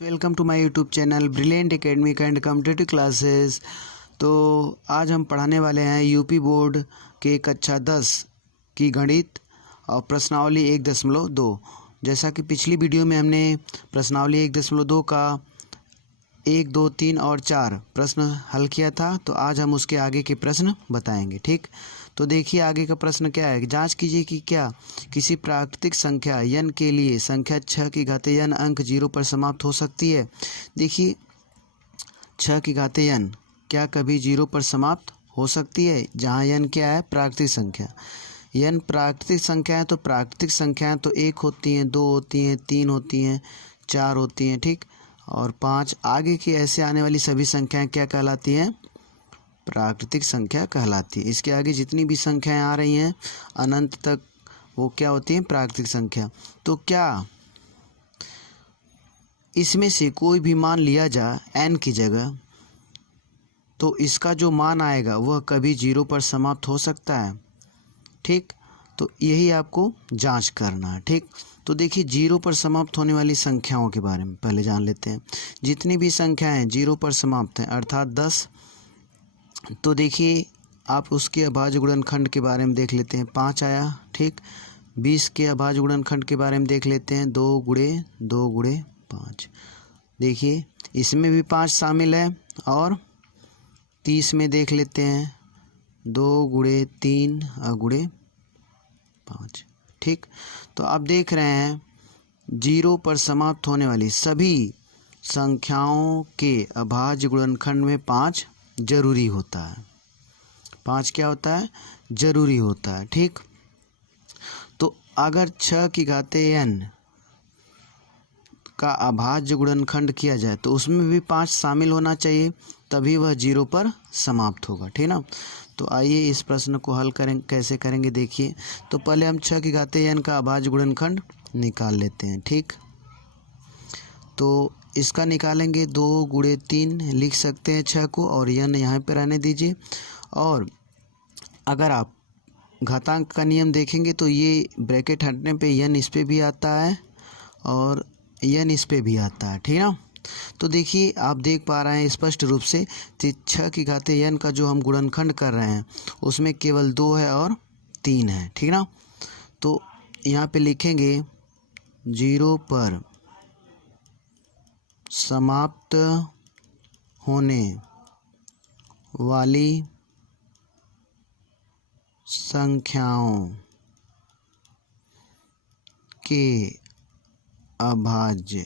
Welcome to my YouTube channel brilliant academic and competitive classes. तो आज हम पढ़ाने वाले हैं यूपी बोर्ड के कक्षा 10 की गणित और प्रश्नावली 1.2। जैसा कि पिछली वीडियो में हमने प्रश्नावली 1.2 का 1, 2, 3 और 4 प्रश्न हल किया था, तो आज हम उसके आगे के प्रश्न बताएंगे। ठीक, तो देखिए आगे का प्रश्न क्या है। जांच कीजिए कि क्या किसी प्राकृतिक संख्या n के लिए संख्या 6 की घाते n अंक 0 पर समाप्त हो सकती है। देखिए 6 की घाते n क्या कभी 0 पर समाप्त हो सकती है, जहाँ n क्या है, प्राकृतिक संख्या। n प्राकृतिक संख्या है, तो प्राकृतिक संख्याएं तो 1 होती हैं, 2 होती हैं, 3 होती हैं, 4 होती हैं, ठीक, और 5 आगे की ऐसे आने वाली सभी संख्याएं क्या कहलाती हैं, प्राकृतिक संख्या कहलाती है। इसके आगे जितनी भी संख्याएं आ रही हैं अनंत तक, वो क्या होती हैं, प्राकृतिक संख्या। तो क्या इसमें से कोई भी मान लिया जाए n की जगह, तो इसका जो मान आएगा वह कभी 0 पर समाप्त हो सकता है। ठीक, तो यही आपको जांच करना है। ठीक, तो देखिए 0 पर समाप्त होने वाली संख्याओं के बारे में पहले जान लेते हैं। जितनी भी संख्याएं 0 पर समाप्त हैं अर्थात 10, तो देखिए आप उसके अभाज्य गुणनखंड के बारे में देख लेते हैं। 5 आया, ठीक। 20 के अभाज्य गुणनखंड के बारे में देख लेते हैं। 2 गुणे 2 गुणे 5, देखिए इसमें भी 5 शामिल है। और 30 में देख लेते हैं 2 गुणे 3 गुणे 5, ठीक। तो आप देख रहे हैं 0 पर समाप्त होने वाली सभी संख्याओं के अभाज्य गुणनखंड में 5 जरूरी होता है। 5 क्या होता है, जरूरी होता है। ठीक, तो अगर 6 की घाते n का अभाज्य गुणनखंड किया जाए तो उसमें भी 5 शामिल होना चाहिए, तभी वह 0 पर समाप्त होगा। ठीक ना। तो आइए इस प्रश्न को हल करें, कैसे करेंगे देखिए। तो पहले हम 6 की घाते n का अभाज्य गुणनखंड निकाल लेते हैं। ठीक, तो इसका निकालेंगे। 2 गुणे 3 लिख सकते हैं 6 को, और n यहाँ पे रहने दीजिए। और अगर आप घातांक का नियम देखेंगे तो ये ब्रैकेट हटने पे n इस पे भी आता है और n इस पे भी आता है, ठीक ना। तो देखिए आप देख पा रहे हैं स्पष्ट रूप से 6 की घाते n का जो हम गुणनखंड कर रहे हैं उसमें केवल 2 है और 3 है, ठीक ना। तो यहाँ पे लिखेंगे 0 पर समाप्त होने वाली संख्याओं के अभाज्य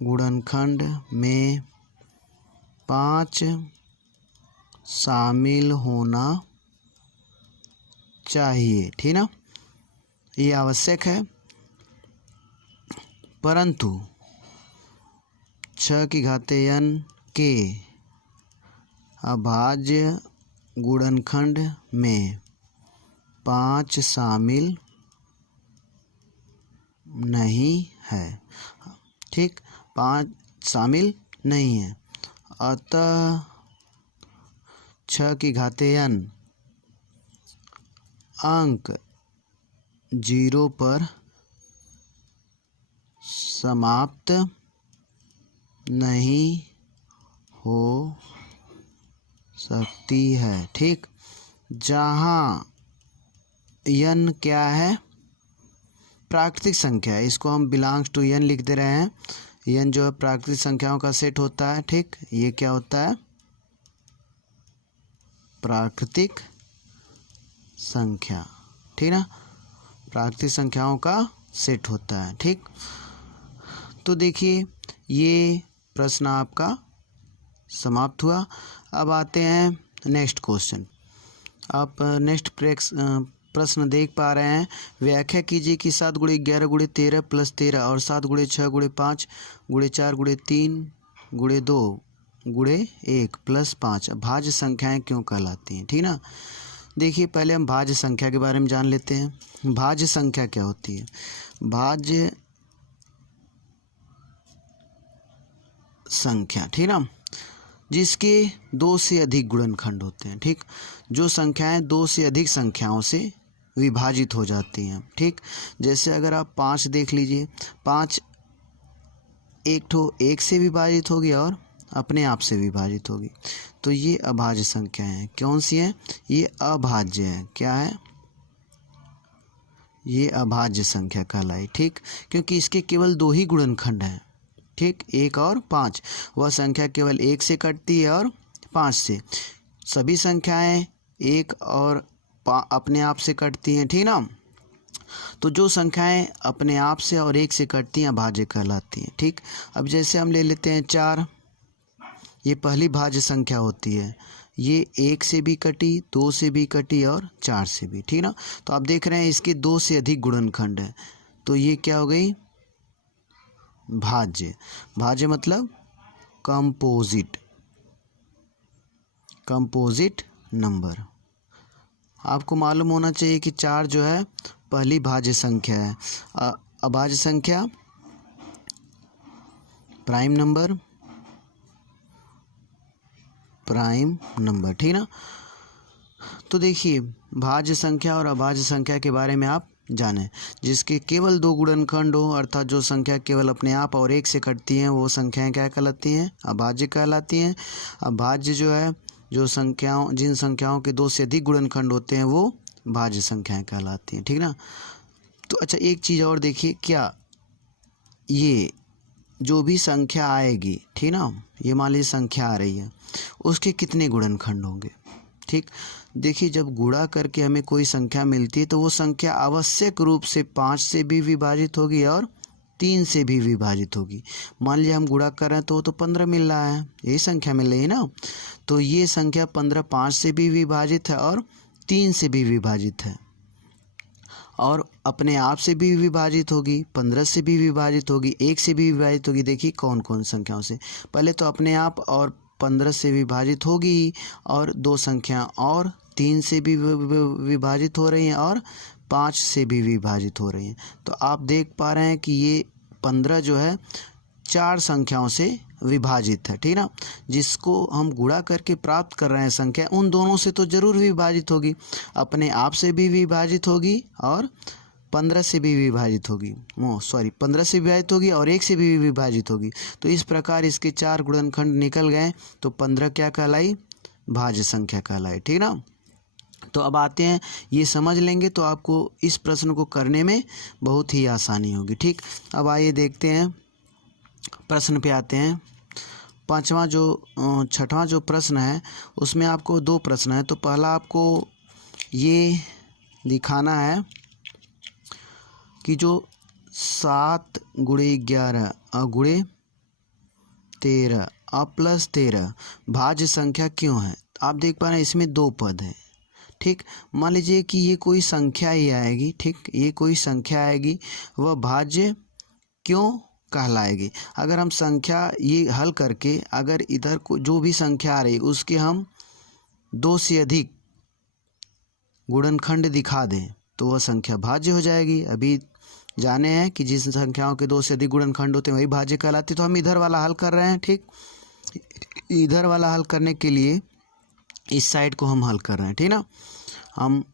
गुणनखंड में 5 शामिल होना चाहिए, ठीक ना। ये आवश्यक है, परंतु 6 की घाते n के अभाज्य गुणनखंड में 5 शामिल नहीं है। ठीक, 5 शामिल नहीं है, अतः 6 की घाते n अंक 0 पर समाप्त नहीं हो सकती है। ठीक, जहाँ n क्या है, प्राकृतिक संख्या है, इसको हम बिलोंग्स टू n लिख दे रहे हैं। n जो है प्राकृतिक संख्याओं का सेट होता है। ठीक, ये क्या होता है, प्राकृतिक संख्या, ठीक ना, प्राकृतिक संख्याओं का सेट होता है। ठीक, तो देखिए ये प्रश्न आपका समाप्त हुआ। अब आते हैं नेक्स्ट क्वेश्चन। आप नेक्स्ट प्रश्न देख पा रहे हैं। व्याख्या कीजिए कि 7 गुणे 11 गुणे 13 प्लस 13 और 7 गुणे 6 गुणे 5 गुणे 4 गुणे 3 गुणे 2 गुणे 1 प्लस 5 भाज्य संख्याएं क्यों कहलाती हैं, ठीक ना। देखिए पहले हम भाज्य संख्या के बारे में जान लेते हैं। भाज्य संख्या क्या होती है, भाज्य संख्या, ठीक ना, जिसके 2 से अधिक गुणनखंड होते हैं। ठीक, जो संख्याएं 2 से अधिक संख्याओं से विभाजित हो जाती हैं। ठीक, जैसे अगर आप 5 देख लीजिए, 5 एक से विभाजित होगी और अपने आप से विभाजित होगी, तो ये अभाज्य संख्या है। कौन सी है? ये अभाज्य है। क्या है? ये अभाज्य संख्या कहलाई। ठीक, क्योंकि इसके केवल 2 ही गुणनखंड हैं। ठीक, 1 और 5। वह संख्या केवल 1 से कटती है और 5 से। सभी संख्याएं 1 और अपने आप से कटती हैं। ठीक ना, तो जो संख्याएं अपने आप से और 1 से कटती हैं अभाज्य कहलाती हैं। ठीक, अब जैसे हम ले लेते हैं 4, ये पहली भाज्य संख्या होती है। ये 1 से भी कटी, 2 से भी कटी और 4 से भी। ठीक ना, तो आप देख रहे हैं इसके 2 से अधिक गुणनखंड है, तो ये क्या हो गई? भाज्य। भाज्य मतलब कंपोजिट नंबर। आपको मालूम होना चाहिए कि 4 जो है पहली भाज्य संख्या है। अभाज्य संख्या प्राइम नंबर। ठीक ना, तो देखिए भाज्य संख्या और अभाज्य संख्या के बारे में आप जानें। जिसके केवल 2 गुणनखंड हो, अर्थात जो संख्या केवल अपने आप और 1 से कटती हैं, वो संख्याएं क्या कहलाती हैं? अभाज्य कहलाती हैं। अभाज्य जो है, जिन संख्याओं के 2 से अधिक गुणनखंड होते हैं वो भाज्य संख्याएं कहलाती हैं। ठीक ना, तो अच्छा एक चीज़ और देखिए, क्या ये जो भी संख्या आएगी, ठीक ना, ये मान लीजिए संख्या आ रही है, उसके कितने गुणनखंड होंगे? ठीक, देखिए जब गुणा करके हमें कोई संख्या मिलती है तो वो संख्या आवश्यक रूप से 5 से भी विभाजित होगी और 3 से भी विभाजित होगी। मान लीजिए हम गुणा कर रहे हैं तो वो तो 15 मिल रहा है, यही संख्या मिल रही है ना, तो ये संख्या 15 5 से भी विभाजित है और 3 से भी विभाजित है और अपने आप से भी विभाजित होगी, 15 से भी विभाजित होगी, 1 से भी विभाजित होगी। देखिए कौन कौन संख्याओं से? पहले तो अपने आप और 15 से विभाजित होगी और 2 संख्या और 3 से भी विभाजित हो रही हैं और 5 से भी विभाजित हो रही हैं। तो आप देख पा रहे हैं कि ये 15 जो है 4 संख्याओं से विभाजित है। ठीक ना, जिसको हम गुणा करके प्राप्त कर रहे हैं संख्या, उन दोनों से तो ज़रूर विभाजित होगी, अपने आप से भी विभाजित होगी और 15 से भी विभाजित होगी। 15 से विभाजित होगी और 1 से भी विभाजित होगी। तो इस प्रकार इसके 4 गुणनखंड निकल गए, तो 15 क्या कहलाई? भाज्य संख्या कहलाई। ठीक ना, तो अब आते हैं, ये समझ लेंगे तो आपको इस प्रश्न को करने में बहुत ही आसानी होगी। ठीक, अब आइए देखते हैं, प्रश्न पे आते हैं। छठवां जो प्रश्न है उसमें आपको 2 प्रश्न है। तो पहला आपको ये दिखाना है कि जो 7 गुणे 11 गुणे 13 प्लस 13 भाज्य संख्या क्यों है? आप देख पा रहे हैं इसमें 2 पद हैं। ठीक, मान लीजिए कि ये कोई संख्या ही आएगी। ठीक, ये कोई संख्या आएगी, वह भाज्य क्यों कहलाएगी? अगर हम संख्या ये हल करके अगर इधर को जो भी संख्या आ रही उसके हम 2 से अधिक गुणनखंड दिखा दें तो वह संख्या भाज्य हो जाएगी। अभी जाने हैं कि जिस संख्याओं के 2 से अधिक गुणनखंड होते हैं वही भाज्य कहलाती है। तो हम इधर वाला हल कर रहे हैं। ठीक, इधर वाला हल करने के लिए इस साइड को हम हल कर रहे हैं। ठीक ना, हम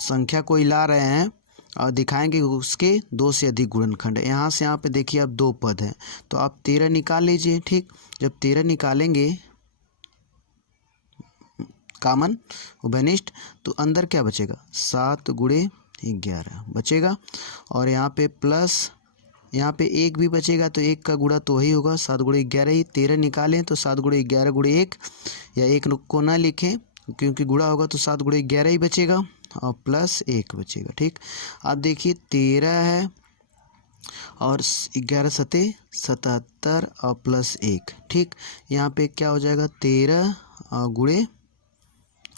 संख्या को ला रहे हैं और दिखाएंगे उसके 2 से अधिक गुणनखंड है। यहाँ से यहाँ पे देखिए अब 2 पद हैं, तो आप 13 निकाल लीजिए। ठीक, जब 13 निकालेंगे कॉमन उभयनिष्ठ, तो अंदर क्या बचेगा? 7 गुणे 11 बचेगा और यहाँ पे प्लस, यहाँ पे 1 भी बचेगा, तो 1 का गुणा तो वही होगा, 7 गुणे 11 ही। 13 निकालें तो 7 गुणे 11 गुणे 1, या 1 को ना लिखें क्योंकि गुणा होगा तो 7 गुणे 11 ही बचेगा और प्लस 1 बचेगा। ठीक, अब देखिए 13 है और 11 सते 77 और प्लस 1। ठीक, यहाँ पे क्या हो जाएगा? 13 गुणे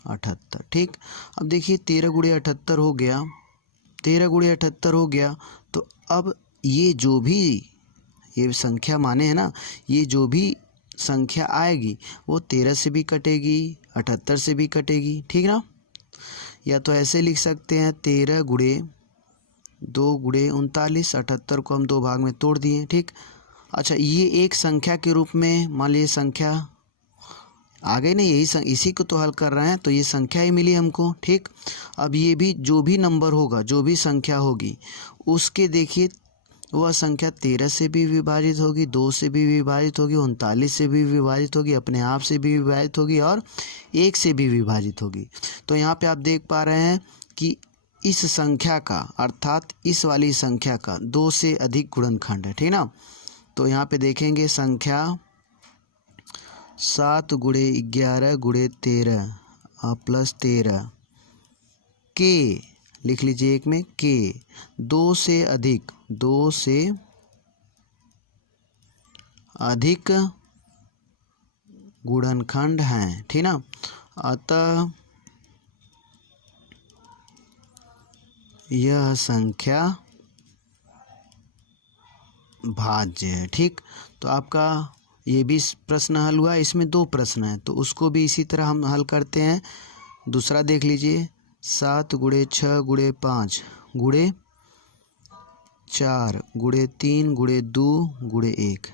78। ठीक, अब देखिए 13 गुणे 78 हो गया, 13 गुणे 78 हो गया। तो अब ये जो भी ये संख्या माने है ना, ये जो भी संख्या आएगी वो 13 से भी कटेगी, 78 से भी कटेगी। ठीक ना, या तो ऐसे लिख सकते हैं 13 गुणे 2 गुणे 39, 78 को हम 2 भाग में तोड़ दिए। ठीक, अच्छा ये एक संख्या के रूप में मान लीजिए संख्या आगे नहीं, इसी को तो हल कर रहे हैं, तो ये संख्या ही मिली हमको। ठीक, अब ये भी जो भी नंबर होगा, जो भी संख्या होगी, उसके देखिए वह संख्या 13 से भी विभाजित होगी, 2 से भी विभाजित होगी, 39 से भी विभाजित होगी, अपने आप से भी विभाजित होगी और 1 से भी विभाजित होगी। तो यहाँ पे आप देख पा रहे हैं कि इस संख्या का, अर्थात इस वाली संख्या का 2 से अधिक गुणनखंड है। ठीक ना, तो यहाँ पे देखेंगे संख्या 7 गुणे 11 गुणे 13 प्लस 13 के, लिख लीजिए एक में के, 2 से अधिक गुणनखंड हैं। ठीक ना, अतः यह संख्या भाज्य है। ठीक, तो आपका ये भी प्रश्न हल हुआ। इसमें 2 प्रश्न हैं, तो उसको भी इसी तरह हम हल करते हैं। दूसरा देख लीजिए, 7 गुणे 6 गुणे 5 गुणे 4 गुणे 3 गुणे 2 गुणे 1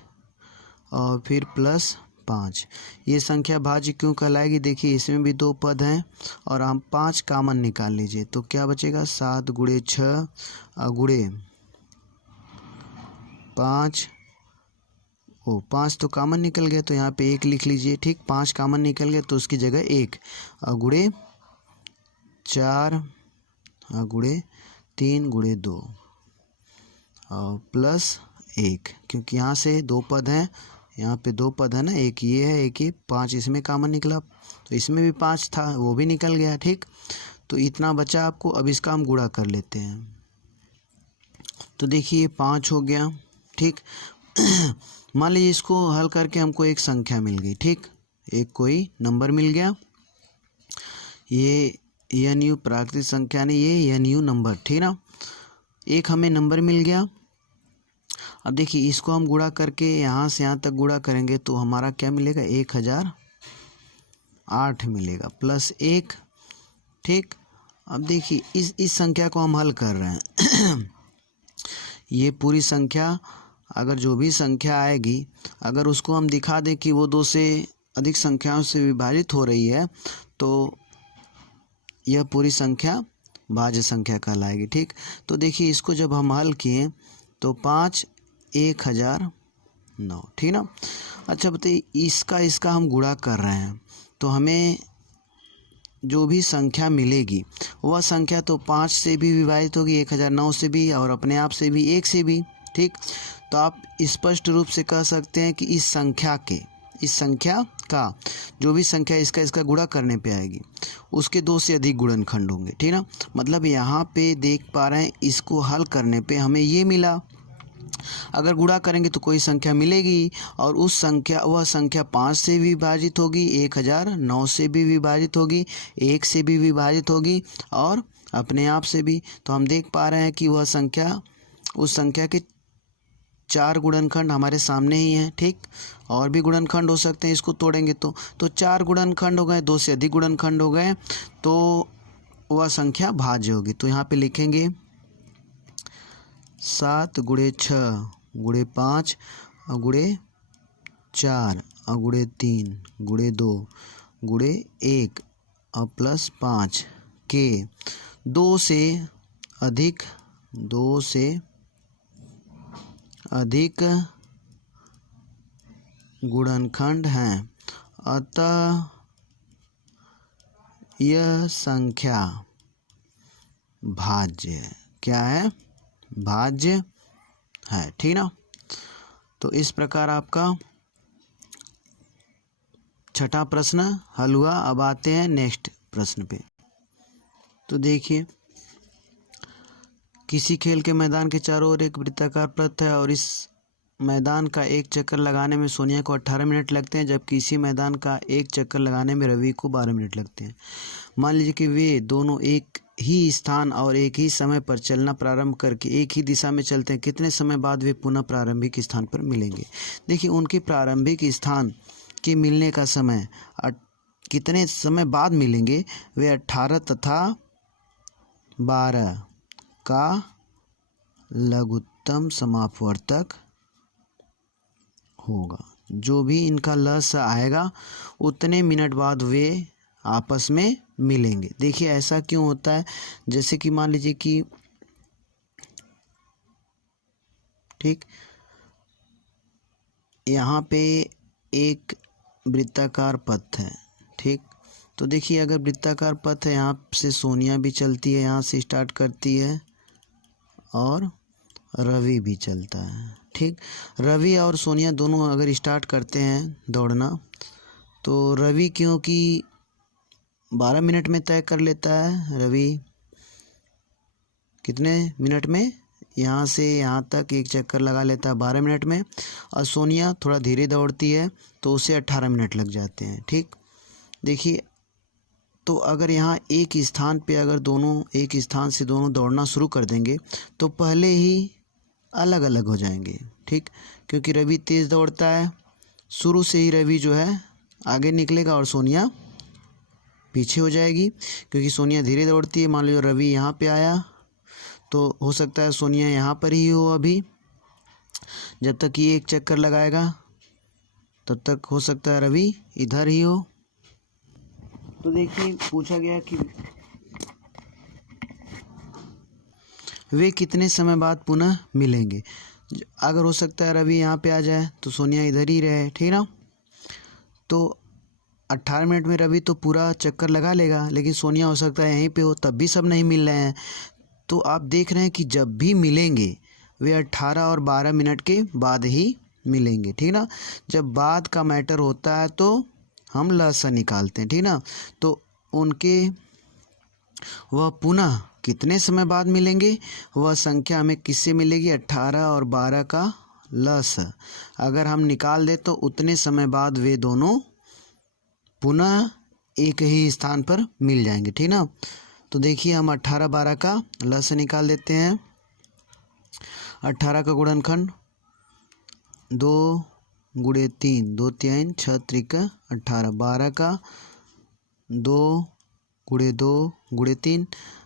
और फिर प्लस 5। ये संख्या भाज्य क्यों कहलाएगी? देखिए इसमें भी 2 पद हैं और हम 5 कामन निकाल लीजिए, तो क्या बचेगा? 7 गुणे 6 गुणे 5, 5 तो कामन निकल गया, तो यहाँ पे 1 लिख लीजिए। ठीक, 5 कामन निकल गया तो उसकी जगह 1 गुणे 4 गुणे 3 गुणे 2 और प्लस 1, क्योंकि यहाँ से 2 पद हैं, यहाँ पे 2 पद है ना, एक ये है एक ये, 5 इसमें कामन निकला, तो इसमें भी 5 था, वो भी निकल गया। ठीक, तो इतना बचा आपको। अब इसका हम गुणा कर लेते हैं, तो देखिए 5 हो गया। ठीक, मान लीजिए इसको हल करके हमको एक संख्या मिल गई। ठीक, एक कोई नंबर मिल गया, ये NU प्राकृतिक संख्या नहीं, ये NU नंबर। ठीक ना, एक हमें नंबर मिल गया। अब देखिए इसको हम गुणा करके यहाँ से यहाँ तक गुणा करेंगे तो हमारा क्या मिलेगा? 1008 मिलेगा प्लस 1। ठीक, अब देखिए इस संख्या को हम हल कर रहे हैं ये पूरी संख्या, अगर जो भी संख्या आएगी, अगर उसको हम दिखा दें कि वो 2 से अधिक संख्याओं से विभाजित हो रही है, तो यह पूरी संख्या भाज्य संख्या कहलाएगी। ठीक, तो देखिए इसको जब हम हल किए तो 5 1009। ठीक ना, अच्छा बताइए इसका हम गुणा कर रहे हैं, तो हमें जो भी संख्या मिलेगी वह संख्या तो 5 से भी विभाजित होगी, 1009 से भी, और अपने आप से भी, 1 से भी। ठीक, तो आप स्पष्ट रूप से कह सकते हैं कि इस संख्या का जो भी संख्या इसका गुणा करने पे आएगी, उसके 2 से अधिक गुणनखंड होंगे। ठीक ना, मतलब यहाँ पे देख पा रहे हैं, इसको हल करने पे हमें ये मिला। अगर गुणा करेंगे तो कोई संख्या मिलेगी, और वह संख्या 5 से भी विभाजित होगी, 1009 से भी विभाजित होगी, 1 से भी विभाजित होगी और अपने आप से भी। तो हम देख पा रहे हैं कि उस संख्या के 4 गुणनखंड हमारे सामने ही हैं। ठीक, और भी गुणनखंड हो सकते हैं, इसको तोड़ेंगे तो 4 गुणनखंड हो गए, 2 से अधिक गुणनखंड हो गए, तो वह संख्या भाज्य होगी। तो यहाँ पे लिखेंगे 7 गुणे 6 गुणे 5 गुणे 4 गुणे 3 गुणे 2 गुणे 1 और प्लस 5 के 2 से अधिक गुणनखंड हैं, अतः यह संख्या भाज्य है। क्या है? भाज्य है। ठीक ना, तो इस प्रकार आपका छठा प्रश्न हल हुआ। अब आते हैं नेक्स्ट प्रश्न पे। तो देखिए, किसी खेल के मैदान के चारों ओर एक वृत्ताकार पृष्ठ है और इस मैदान का एक चक्कर लगाने में सोनिया को 18 मिनट लगते हैं, जबकि इसी मैदान का एक चक्कर लगाने में रवि को 12 मिनट लगते हैं। मान लीजिए कि वे दोनों एक ही स्थान और एक ही समय पर चलना प्रारंभ करके एक ही दिशा में चलते हैं। कितने समय बाद वे पुनः प्रारंभिक स्थान पर मिलेंगे? देखिए, उनके प्रारंभिक स्थान के मिलने का समय कितने समय बाद मिलेंगे? वे 18 तथा 12 का लघुत्तम समापवर्तक होगा। जो भी इनका लस आएगा उतने मिनट बाद वे आपस में मिलेंगे। देखिए ऐसा क्यों होता है, जैसे कि मान लीजिए कि ठीक यहाँ पे एक वृत्ताकार पथ है, ठीक। तो देखिए अगर वृत्ताकार पथ है, यहाँ से सोनिया भी चलती है, यहाँ से स्टार्ट करती है और रवि भी चलता है, ठीक। रवि और सोनिया दोनों अगर स्टार्ट करते हैं दौड़ना, तो रवि क्योंकि 12 मिनट में तय कर लेता है, रवि कितने मिनट में, यहाँ से यहाँ तक एक चक्कर लगा लेता है 12 मिनट में, और सोनिया थोड़ा धीरे दौड़ती है तो उसे 18 मिनट लग जाते हैं, ठीक। देखिए तो अगर यहाँ एक स्थान पे अगर दोनों एक स्थान से दोनों दौड़ना शुरू कर देंगे तो पहले ही अलग अलग हो जाएंगे, ठीक। क्योंकि रवि तेज़ दौड़ता है, शुरू से ही रवि जो है आगे निकलेगा और सोनिया पीछे हो जाएगी, क्योंकि सोनिया धीरे दौड़ती है। मान लो रवि यहाँ पे आया तो हो सकता है सोनिया यहाँ पर ही हो अभी, जब तक ये एक चक्कर लगाएगा तब तक हो सकता है रवि इधर ही हो। तो देखिए पूछा गया कि वे कितने समय बाद पुनः मिलेंगे। अगर हो सकता है रवि यहाँ पे आ जाए तो सोनिया इधर ही रहे, ठीक ना। तो 18 मिनट में रवि तो पूरा चक्कर लगा लेगा, लेकिन सोनिया हो सकता है यहीं पे हो, तब भी सब नहीं मिल रहे हैं। तो आप देख रहे हैं कि जब भी मिलेंगे वे 18 और 12 मिनट के बाद ही मिलेंगे, ठीक ना। जब बाद का मैटर होता है तो हम लसा निकालते हैं, ठीक ना। तो उनके वह पुनः कितने समय बाद मिलेंगे, वह संख्या हमें किससे मिलेगी, 18 और 12 का लस अगर हम निकाल दें तो उतने समय बाद वे दोनों पुनः एक ही स्थान पर मिल जाएंगे, ठीक ना। तो देखिए हम 18 12 का लस निकाल देते हैं। 18 का गुणनखंड 2 गुणे 3, 2 3 6 त्रिका 18। 12 का 2 गुणे 2 गुणे 3।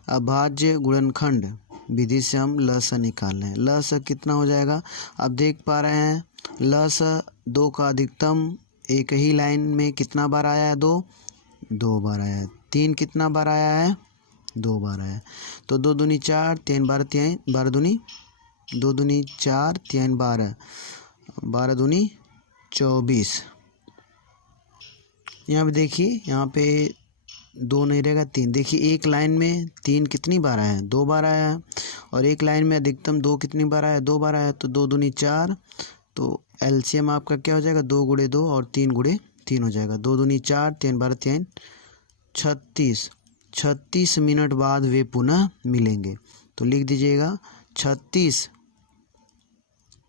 अभाज्य गुणनखंड विधि से हम लस निकाल रहे हैं। लस कितना हो जाएगा, अब देख पा रहे हैं लस 2 का अधिकतम एक ही लाइन में कितना बार आया है, 2 बार आया है। 3 कितना बार आया है, 2 बार आया है। तो 2 दूनी 4, 3 12 3 12 दूनी 2 दूनी 4 3 12 12 दूनी 24। यहाँ पे देखिए यहाँ पे 2 नहीं रहेगा, 3। देखिए एक लाइन में 3 कितनी बार आया है, 2 बार आया है, और एक लाइन में अधिकतम 2 कितनी बार आया है, 2 बार आया है। तो 2 दूनी 4, तो एलसीएम आपका क्या हो जाएगा, 2 गुणे 2 और 3 गुणे 3 हो जाएगा। 2 दूनी 4 3 12 3 36। 36 मिनट बाद वे पुनः मिलेंगे, तो लिख दीजिएगा 36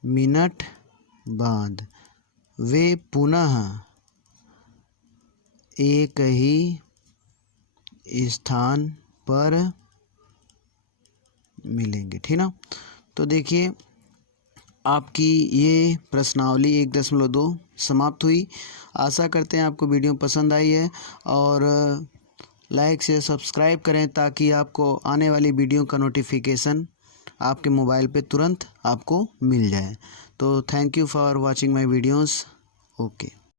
मिनट बाद वे पुनः एक ही स्थान पर मिलेंगे, ठीक ना। तो देखिए आपकी ये प्रश्नावली 1.2 समाप्त हुई। आशा करते हैं आपको वीडियो पसंद आई है, और लाइक से सब्सक्राइब करें ताकि आपको आने वाली वीडियो का नोटिफिकेशन आपके मोबाइल पे तुरंत आपको मिल जाए। तो thank you for watching my videos. Okay.